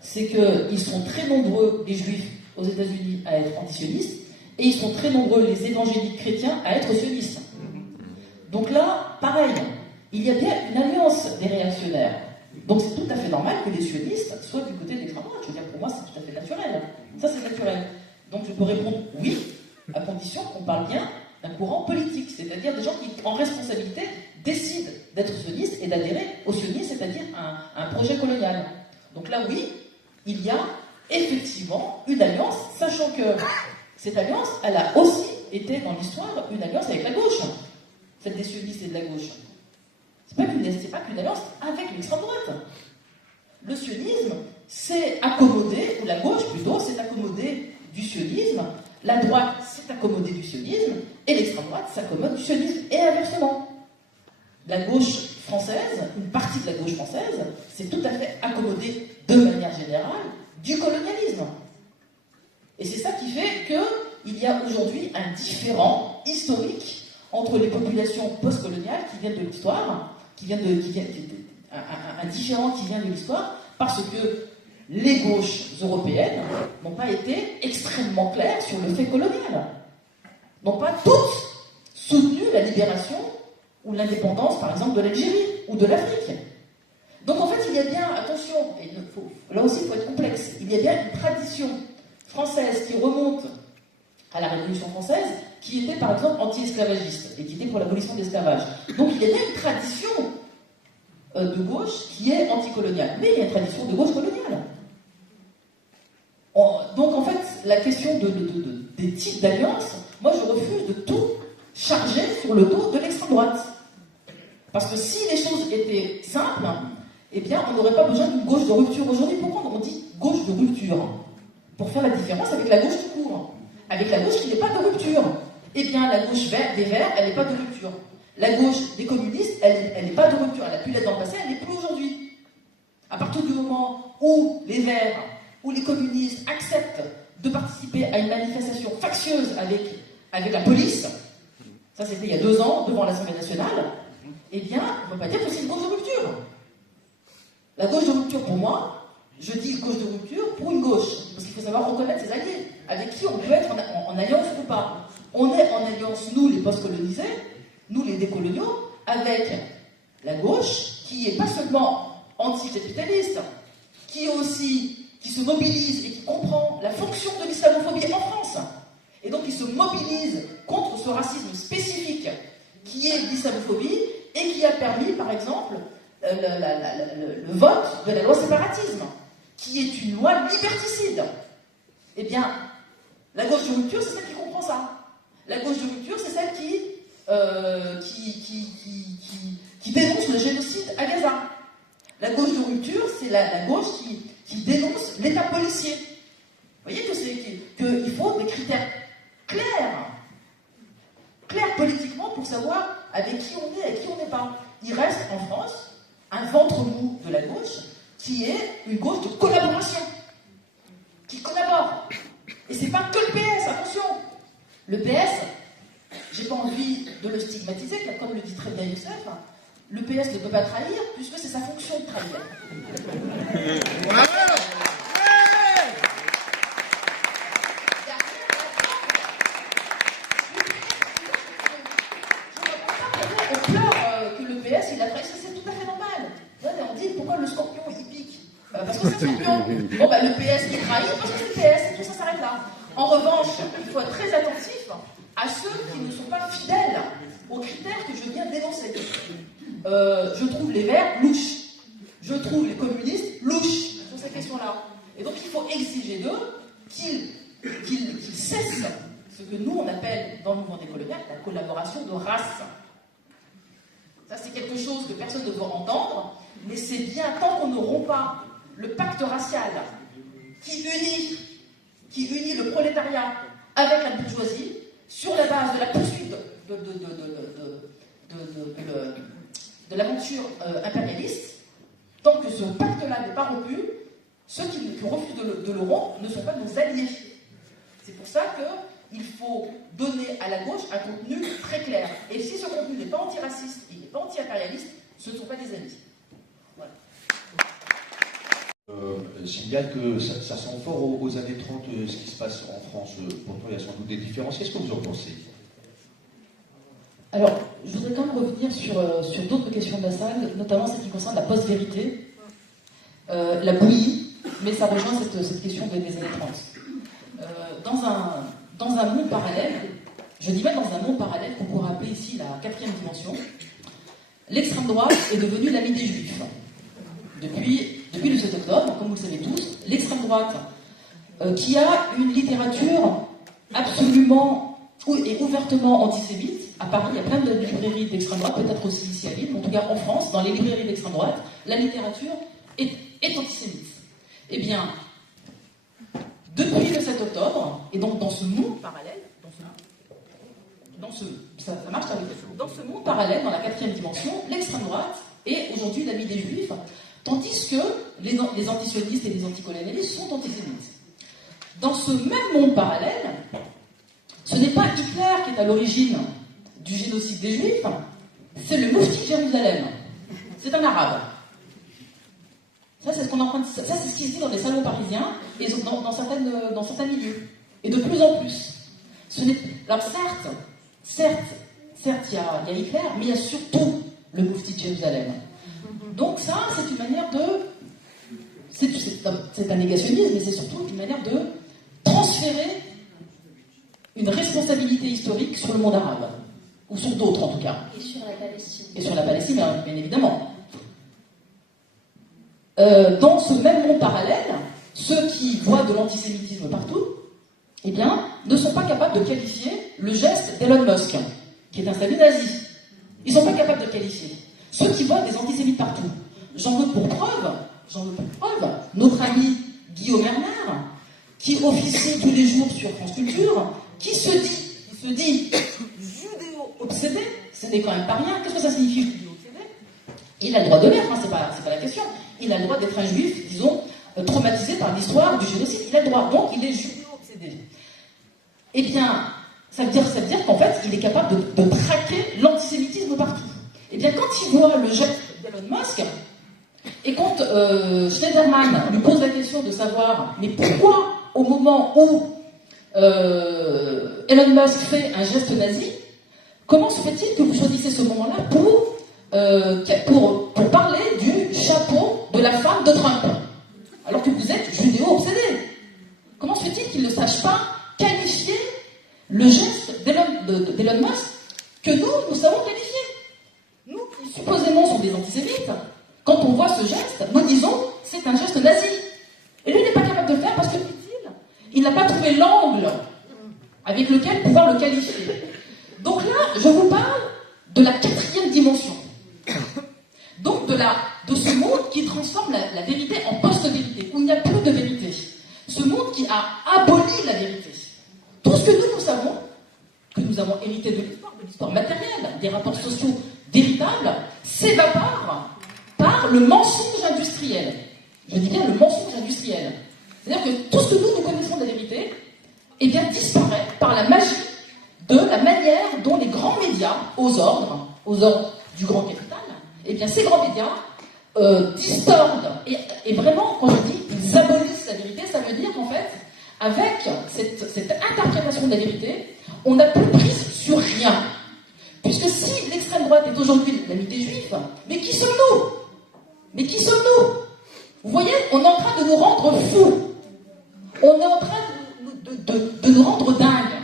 c'est qu'ils sont très nombreux, les juifs aux États-Unis, à être antisionistes, et ils sont très nombreux, les évangéliques chrétiens, à être sionistes. Donc là, pareil, il y a bien une alliance des réactionnaires. Donc c'est tout à fait normal que les sionistes soient du côté de l'extrême droite. Je veux dire, pour moi, c'est tout à fait naturel. Ça, c'est naturel. Donc je peux répondre oui, à condition qu'on parle bien d'un courant politique, c'est-à-dire des gens qui, en responsabilité, décident d'être sionistes et d'adhérer au sionisme, c'est-à-dire à un projet colonial. Donc là, oui, il y a effectivement une alliance, sachant que cette alliance, elle a aussi été dans l'histoire une alliance avec la gauche, celle des sionistes et de la gauche. C'est pas qu'une alliance avec l'extrême droite. Le sionisme s'est accommodé, ou la gauche plutôt, s'est accommodée du sionisme, la droite s'est accommodée du sionisme, et l'extrême droite s'accommode du sionisme, et inversement. La gauche française, une partie de la gauche française, s'est tout à fait accommodée, de manière générale, du colonialisme. Et c'est ça qui fait qu'il y a aujourd'hui un différend historique entre les populations postcoloniales qui viennent de l'histoire, un différent qui vient de l'histoire, parce que les gauches européennes n'ont pas été extrêmement claires sur le fait colonial. N'ont pas toutes soutenu la libération ou l'indépendance, par exemple, de l'Algérie ou de l'Afrique. Donc en fait, il y a bien, attention, et là aussi il faut être complexe, il y a bien une tradition française qui remonte à la Révolution française, qui était par exemple anti-esclavagiste et qui était pour l'abolition de l'esclavage. Donc il y a bien une tradition de gauche qui est anticoloniale, mais il y a une tradition de gauche coloniale. Donc en fait, la question des types d'alliances, moi je refuse de tout charger sur le dos de l'extrême droite. Parce que si les choses étaient simples, eh bien on n'aurait pas besoin d'une gauche de rupture aujourd'hui. Pourquoi on dit gauche de rupture? Pour faire la différence avec la gauche tout court. Avec la gauche qui n'est pas de rupture. Eh bien, la gauche des Verts, elle n'est pas de rupture. La gauche des communistes, elle n'est pas de rupture. Elle a pu l'être dans le passé, elle n'est plus aujourd'hui. À partir du moment où les Verts, ou les communistes acceptent de participer à une manifestation factieuse avec la police, ça c'était il y a 2 ans, devant l'Assemblée nationale, eh bien, on ne peut pas dire que c'est une gauche de rupture. La gauche de rupture, pour moi, je dis gauche de rupture pour une gauche, parce qu'il faut savoir reconnaître ses alliés, avec qui on peut être en alliance ou pas. On est en alliance, nous les post-colonisés, nous les décoloniaux, avec la gauche, qui est pas seulement anticapitaliste, qui se mobilise et qui comprend la fonction de l'islamophobie en France, et donc qui se mobilise contre ce racisme spécifique qui est l'islamophobie, et qui a permis, par exemple, le vote de la loi séparatisme, qui est une loi liberticide. Eh bien, la gauche de rupture, c'est celle qui comprend ça. La gauche de rupture, c'est celle qui dénonce le génocide à Gaza. La gauche de rupture, c'est la gauche qui dénonce l'État policier. Vous voyez qu'il faut des critères clairs politiquement pour savoir avec qui on est, avec qui on n'est pas. Il reste en France un ventre mou de la gauche qui est une gauche de collaboration. c'est pas que le PS, attention. Le PS, j'ai pas envie de le stigmatiser, car comme le dit très bien Youssef, le PS ne peut pas trahir, puisque c'est sa fonction de trahir. On pleure que le PS il a trahi, c'est tout à fait normal. On dit pourquoi le scorpion il pique, parce que c'est un scorpion. Bon le PS qui trahit parce que c'est le PS, et tout ça s'arrête là. En revanche, il faut être très attentif à ceux qui ne sont pas fidèles aux critères que je viens d'énoncer. Je trouve les Verts louches. Je trouve les communistes louches sur ces questions-là. Et donc il faut exiger d'eux qu'ils cessent ce que nous on appelle dans le mouvement décolonial la collaboration de race. Ça c'est quelque chose que personne ne veut entendre, mais c'est bien tant qu'on ne rompt pas le pacte racial qui unit le prolétariat avec la bourgeoisie sur la base de la poursuite de l'aventure impérialiste. Tant que ce pacte-là n'est pas rompu, ceux qui refusent de le rompre ne sont pas nos alliés. C'est pour ça qu'il faut donner à la gauche un contenu très clair. Et si ce contenu n'est pas antiraciste, il n'est pas anti-impérialiste, ce ne sont pas des amis. Voilà. Signale que ça sent fort aux années 30 ce qui se passe en France. Pourtant, il y a sans doute des différences. Qu'est-ce que vous en pensez? Alors, je voudrais quand même revenir sur d'autres questions de la salle, notamment celle qui concerne la post-vérité, la bouillie, mais ça rejoint cette question des années 30. Dans un monde parallèle, je dis même dans un monde parallèle qu'on pourrait appeler ici la quatrième dimension, l'extrême droite est devenue l'ami des Juifs. Depuis le 7 octobre, comme vous le savez tous, l'extrême droite, qui a une littérature absolument et ouvertement antisémite. À Paris, il y a plein de librairies d'extrême droite, peut-être aussi ici à Lille, mais en tout cas en France, dans les librairies d'extrême droite, la littérature est antisémite. Eh bien, depuis le 7 octobre, et donc dans ce monde parallèle, ça marche avec dans ce monde parallèle, dans la quatrième dimension, l'extrême droite est aujourd'hui l'ami des Juifs, tandis que les antisionistes et les anticolonialistes sont antisémites. Dans ce même monde parallèle, ce n'est pas Hitler qui est à l'origine du génocide des Juifs, c'est le Moufti de Jérusalem. C'est un arabe. Ça, c'est ce qui se dit dans les salons parisiens et dans certains milieux. Et de plus en plus. Alors certes, il y a Hitler, mais il y a surtout le Moufti de Jérusalem. Donc ça, c'est une manière de... C'est un négationnisme, mais c'est surtout une manière de transférer une responsabilité historique sur le monde arabe. Ou sur d'autres, en tout cas. Et sur la Palestine. Et sur la Palestine, bien évidemment. Dans ce même monde parallèle, ceux qui voient de l'antisémitisme partout, eh bien, ne sont pas capables de qualifier le geste d'Elon Musk, qui est un salut nazi. Ils ne sont pas capables de qualifier. Ceux qui voient des antisémites partout. J'en veux pour preuve notre ami Guillaume Erner, qui officie tous les jours sur France Culture, qui se dit judéo-obsédé, ce n'est quand même pas rien. Qu'est-ce que ça signifie judéo-obsédé? Il a le droit de l'être, c'est pas la question. Il a le droit d'être un juif, disons, traumatisé par l'histoire du génocide. Il a le droit, donc il est judéo-obsédé. Eh bien, ça veut dire qu'en fait, il est capable de traquer l'antisémitisme partout. Eh bien, quand il voit le geste d'Elon Musk, et quand Schneiderman lui pose la question de savoir, mais pourquoi, au moment où Elon Musk fait un geste nazi, comment se fait-il que vous choisissez ce moment-là pour parler du chapeau de la femme de Trump, alors que vous êtes judéo-obsédé? Comment se fait-il qu'il ne sache pas qualifier le geste d'Elon Musk que nous savons qualifier? Nous, qui supposément sont des antisémites, quand on voit ce geste, nous disons c'est un geste nazi. Et lui, il n'est pas capable de le faire parce que, dit-il, il n'a pas trouvé l'angle avec lequel pouvoir le qualifier. Donc là, je vous parle de la quatrième dimension. Donc de ce monde qui transforme la vérité en post-vérité, où il n'y a plus de vérité. Ce monde qui a aboli la vérité. Tout ce que nous savons, que nous avons hérité de l'histoire matérielle, des rapports sociaux véritables, s'évapore par le mensonge industriel. Je dis bien le mensonge industriel. C'est-à-dire que tout ce que nous connaissons de la vérité eh bien, disparaît par la magie de la manière dont les grands médias, aux ordres du grand capital, eh bien, ces grands médias distordent. Et vraiment, quand je dis ils abolissent la vérité, ça veut dire qu'en fait, avec cette interprétation de la vérité, on n'a plus prise sur rien. Puisque si l'extrême droite est aujourd'hui l'ami des Juifs, mais qui sommes-nous? Mais qui sommes-nous? Vous voyez, on est en train de nous rendre fous. On est en train de nous rendre dingues.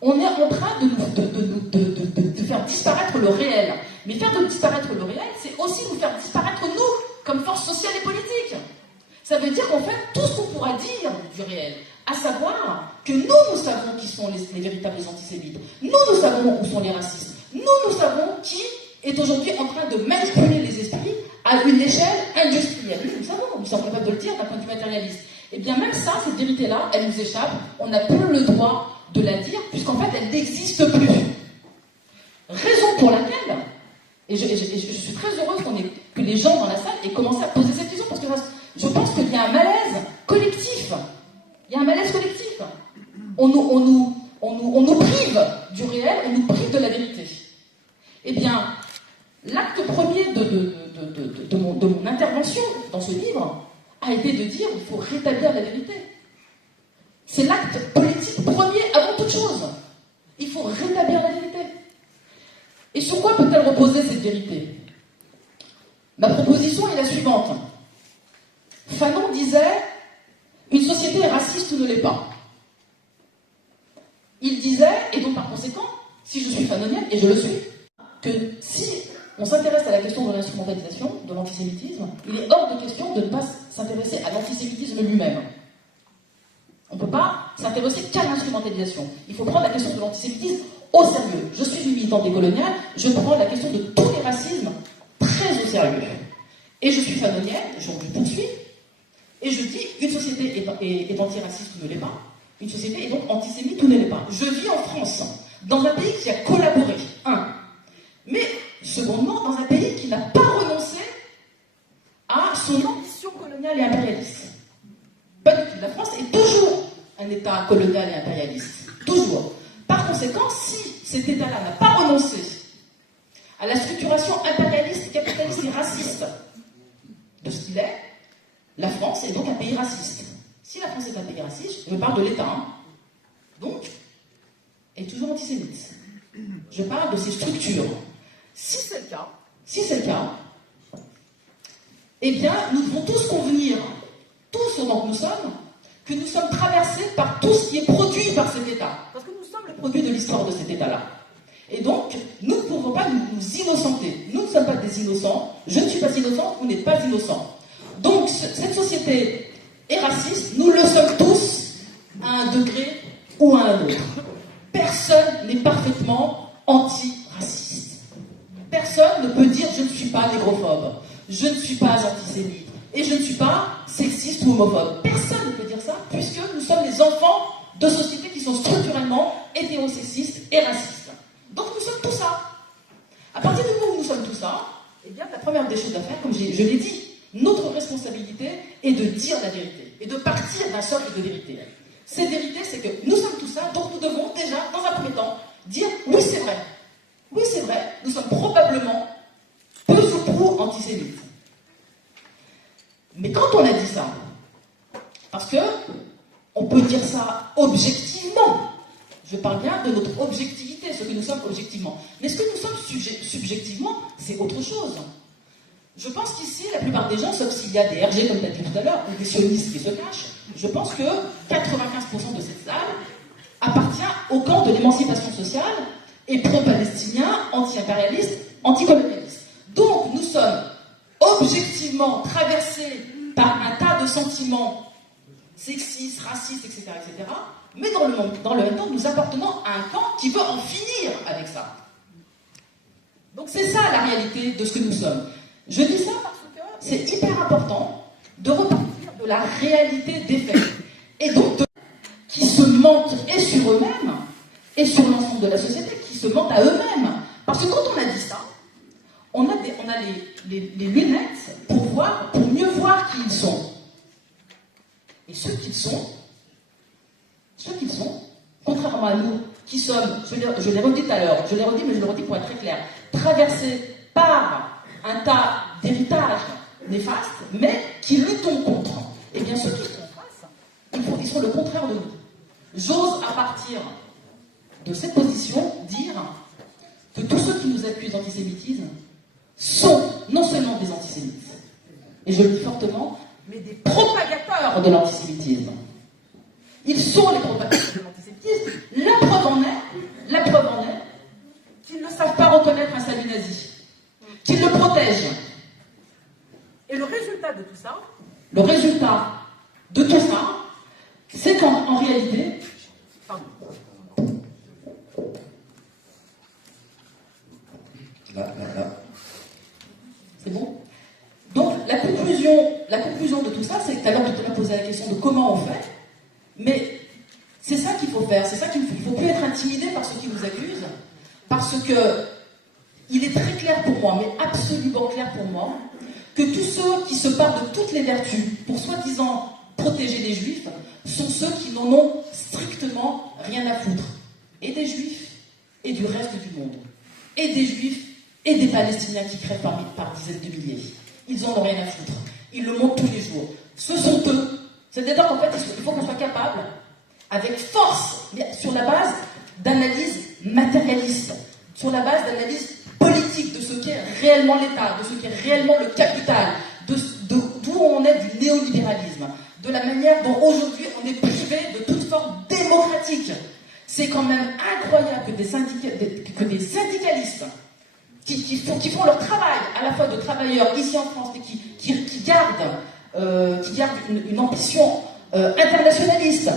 On est en train de faire disparaître le réel. Mais faire disparaître le réel, c'est aussi nous faire disparaître nous, comme force sociale et politique. Ça veut dire qu'en fait, tout ce qu'on pourra dire du réel, à savoir que nous savons qui sont les véritables antisémites. Nous savons où sont les racistes. Nous savons qui est aujourd'hui en train de manipuler les esprits à une échelle industrielle. Nous sommes capables de le dire d'un point de vue matérialiste. Et bien même ça, cette vérité-là, elle nous échappe. On n'a plus le droit de la dire, puisqu'en fait, elle n'existe plus. Raison pour laquelle, et je suis très heureuse que les gens dans la salle aient commencé à poser cette question, parce que je pense qu'il y a un malaise collectif. Il y a un malaise collectif. On nous prive du réel, on nous prive de la vérité. Eh bien, l'acte premier de mon intervention dans ce livre a été de dire qu'il faut rétablir la vérité. C'est l'acte politique premier avant toute chose. Il faut rétablir la vérité. Et sur quoi peut-elle reposer cette vérité? Ma proposition est la suivante. Fanon disait « Une société est raciste ou ne l'est pas ». Il disait, et donc par conséquent, si je suis fanonienne, et je le suis, que si on s'intéresse à la question de l'instrumentalisation, de l'antisémitisme, il est hors de question de ne pas s'intéresser à l'antisémitisme lui-même. On ne peut pas s'intéresser qu'à l'instrumentalisation. Il faut prendre la question de l'antisémitisme au sérieux. Je suis une militante décoloniale, je prends la question de tous les racismes très au sérieux. Et je suis fanonienne, je poursuis, et je dis une société est antiraciste ou ne l'est pas, une société est donc antisémite ou ne l'est pas. Je vis en France, dans un pays qui a collaboré, mais secondement, dans un pays qui n'a pas renoncé à son ambition coloniale et impérialiste. Pas du tout. La France est toujours un État colonial et impérialiste. Toujours. Par conséquent, si cet État-là n'a pas renoncé à la structuration impérialiste, capitaliste et raciste de ce qu'il est, la France est donc un pays raciste. Si la France est un pays raciste, je parle de l'État, donc, est toujours antisémite. Je parle de ses structures. Si c'est le cas, eh bien, nous devons tous convenir, tous autant que nous sommes traversés par tout ce qui est produit par cet État. Parce que nous sommes le produit de l'histoire de cet État-là. Et donc, nous ne pouvons pas nous innocenter. Nous ne sommes pas des innocents. Je ne suis pas innocente, vous n'êtes pas innocent. Donc, cette société est raciste, nous le sommes tous, à un degré ou à un autre. Personne n'est parfaitement anti-raciste. Personne ne peut dire « je ne suis pas négrophobe », « je ne suis pas antisémite » et « je ne suis pas sexiste ou homophobe ». Personne ne peut dire ça, puisque nous sommes les enfants de sociétés qui sont structurellement hétérosexistes et racistes. Donc nous sommes tout ça. À partir du moment où nous sommes tout ça, eh bien, la première des choses à faire, comme je l'ai dit, notre responsabilité est de dire la vérité et de partir d'un socle de vérité. Cette vérité, c'est que nous sommes tout ça, donc nous devons déjà, dans un premier temps, dire oui, c'est vrai. Oui, c'est vrai, nous sommes probablement peu ou prou antisémites. Mais quand on a dit ça, parce que on peut dire ça objectivement, je parle bien de notre objectivité, ce que nous sommes objectivement. Mais ce que nous sommes subjectivement, c'est autre chose. Je pense qu'ici, la plupart des gens, sauf s'il y a des RG, comme tu as dit tout à l'heure, ou des sionistes qui se cachent, je pense que 95% de cette salle appartient au camp de l'émancipation sociale et pro-palestinien, anti-impérialiste, anticolonialiste. Donc, nous sommes objectivement traversés par un tas de sentiments sexistes, racistes, etc., etc., mais dans le même temps, nous appartenons à un camp qui veut en finir avec ça. Donc, c'est ça la réalité de ce que nous sommes. Je dis ça parce que c'est hyper important de repartir de la réalité des faits. Et donc, qui se mentent et sur eux-mêmes, et sur l'ensemble de la société, qui se mentent à eux-mêmes. Parce que quand on a dit ça, on a les lunettes pour mieux voir qui ils sont. Et ceux qu'ils sont, particulièrement à nous, qui sommes, je l'ai redit tout à l'heure, je l'ai redit, mais je le redis pour être très clair, traversés par un tas d'héritages néfastes, mais qui luttons contre. Eh bien, ceux qui sont en face, ils sont le contraire de nous. J'ose, à partir de cette position, dire que tous ceux qui nous accusent d'antisémitisme sont non seulement des antisémites, et je le dis fortement, mais des propagateurs de l'antisémitisme. Ils sont les propagateurs de l'antisémitisme. La preuve en est qu'ils ne savent pas reconnaître un salut nazi, qu'ils le protègent. Et le résultat de tout ça, c'est qu'en réalité, c'est bon. Donc la conclusion de tout ça, c'est que tout à l'heure je t'ai posé la question de comment on fait, mais c'est ça qu'il faut faire, c'est ça qu'il faut. Il ne faut plus être intimidé par ceux qui nous accusent, parce que il est très clair pour moi, mais absolument clair pour moi, que tous ceux qui se parlent de toutes les vertus pour soi-disant protéger les juifs sont ceux qui n'en ont strictement rien à foutre. Et des juifs, et du reste du monde. Et des juifs, et des Palestiniens qui crèvent par dizaines de milliers. Ils en ont rien à foutre. Ils le montrent tous les jours. Ce sont eux. C'est-à-dire qu'en fait, il faut qu'on soit capable, avec force, sur la base d'analyse matérialiste, sur la base d'analyse politique de ce qu'est réellement l'État, de ce qu'est réellement le capital, d'où on est du néolibéralisme, de la manière dont aujourd'hui on est privé de toute forme démocratique. C'est quand même incroyable que des syndicalistes qui font leur travail, à la fois de travailleurs ici en France, et qui gardent une ambition internationaliste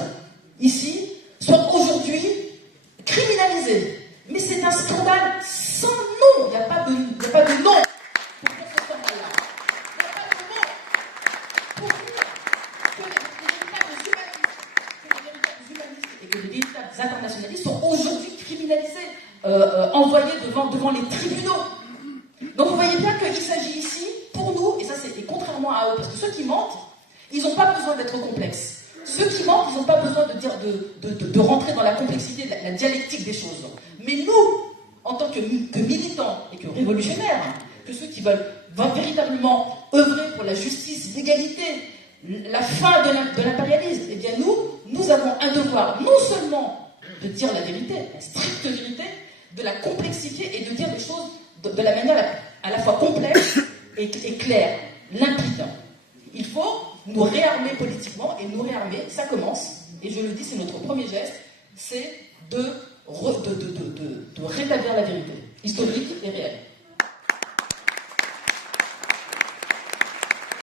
ici, soient aujourd'hui criminalisés. Mais c'est un scandale sans nom. Il n'y a pas de nom pour faire ce scandale-là. Il n'y a pas de nom pour dire que les véritables humanistes et que les véritables internationalistes sont aujourd'hui criminalisés, envoyés devant les tribunaux. Donc vous voyez bien qu'il s'agit ici, pour nous, et ça c'est contrairement à eux, parce que ceux qui mentent, ils n'ont pas besoin d'être complexes. Ceux qui mentent, ils n'ont pas besoin de rentrer dans la complexité, la dialectique des choses. Mais nous, en tant que militants et que révolutionnaires, que ceux qui veulent véritablement œuvrer pour la justice, l'égalité, la fin de l'impérialisme, eh bien nous avons un devoir, non seulement de dire la vérité, la stricte vérité, de la complexifier et de dire les choses de la manière à la fois complexe et claire, limpide. Il faut nous réarmer politiquement, et nous réarmer, ça commence, et je le dis, c'est notre premier geste, c'est de rétablir la vérité, historique et réelle.